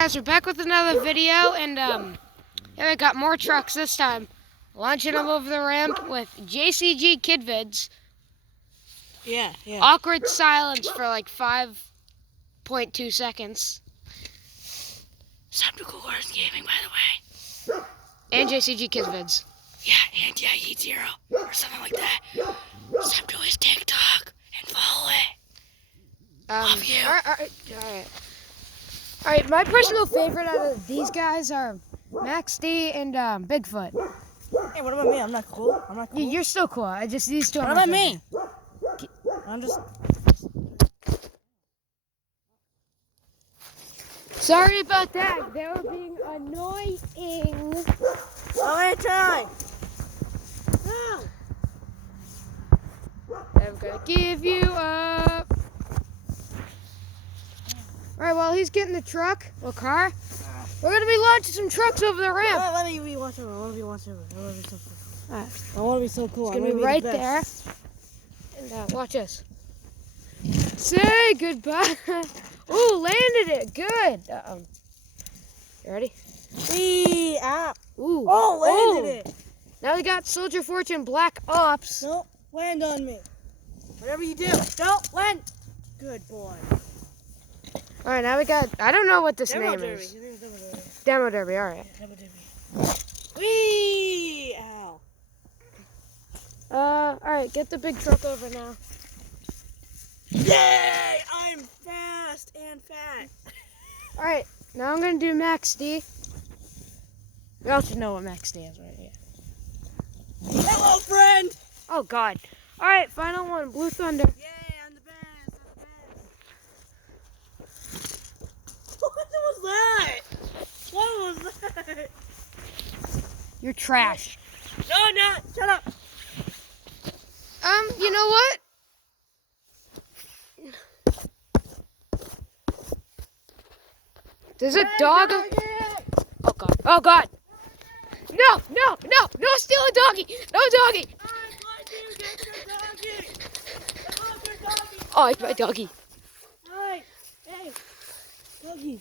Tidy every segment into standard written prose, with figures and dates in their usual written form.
Guys, we're back with another video, and yeah, we got more trucks this time. Launching them over the ramp with JCG kidvids. Yeah. Awkward silence for like 5.2 seconds. Subtitle Wars Gaming, by the way. And JCG kidvids. Yeah, and yeah, Eat Zero or something like that. Sub to his TikTok and follow it. Love you. Alright, my personal favorite out of these guys are Max D and Bigfoot. Hey, what about me? I'm not cool. You're still cool. I just these two. What about me? I'm just. Sorry about that. They were being annoying. Oh, try. No. I'm gonna give you up. Alright, while he's getting the truck or car, we're gonna be launching some trucks over the ramp. Let me be watching. I want to be watching. I want to be so cool. Alright. I want to be so cool. It's gonna be right there. And watch this. Say goodbye. Ooh, landed it. Good. You ready? Ooh. Oh, landed it. Now we got Soldier Fortune Black Ops. Don't land on me. Whatever you do, don't land. Good boy. All right, now we got. I don't know what this Demo name derby. is. Demo derby. All right. Demo derby. Whee! Ow. All right. Get the big truck over now. Yay! I'm fast and fat. All right. Now I'm gonna do Max D. We all should know what Max D is, right? Yeah. Hello, friend. Oh God. All right. Final one. Blue Thunder. Yay! I'm the best. What was that? What was that? You're trash. No, not. Shut up. You know what? There's a dog. Oh God. Oh God. No, steal a doggy. No doggy. Oh, it's my doggy. Hey, doggy.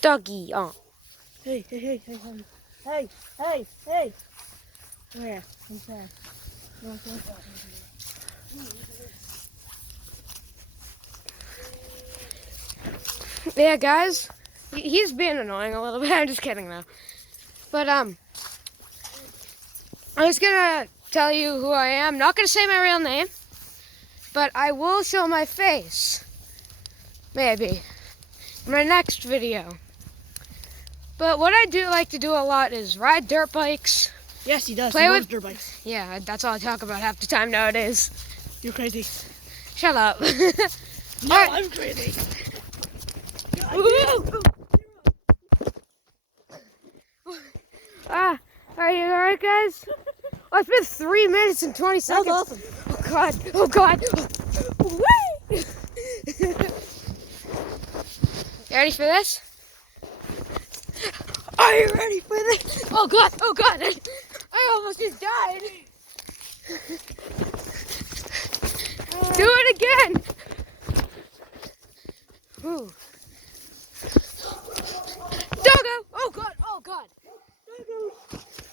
Doggy, oh. Hey. Come here. Come here. Yeah, guys. He's being annoying a little bit. I'm just kidding, though. But, I'm just gonna tell you who I am. Not gonna say my real name, but I will show my face. Maybe. In my next video. But what I do like to do a lot is ride dirt bikes. Yes, he does. Play he with loves dirt bikes. Yeah, that's all I talk about half the time nowadays. You're crazy. Shut up. No, right. I'm crazy. Are you alright, guys? Oh, it's been 3 minutes and 20 seconds. That was awesome. Oh God. You ready for this? Are you ready for this? Oh God. I almost just died. Do it again. Ooh. Doggo! Oh God!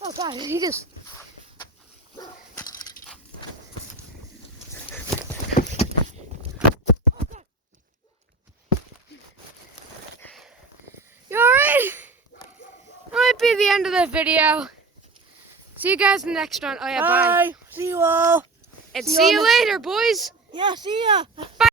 Oh God! He just. You alright? That might be the end of the video. See you guys in the next one. Oh yeah, bye. See you all. And see you later, boys. Yeah, see ya. Bye.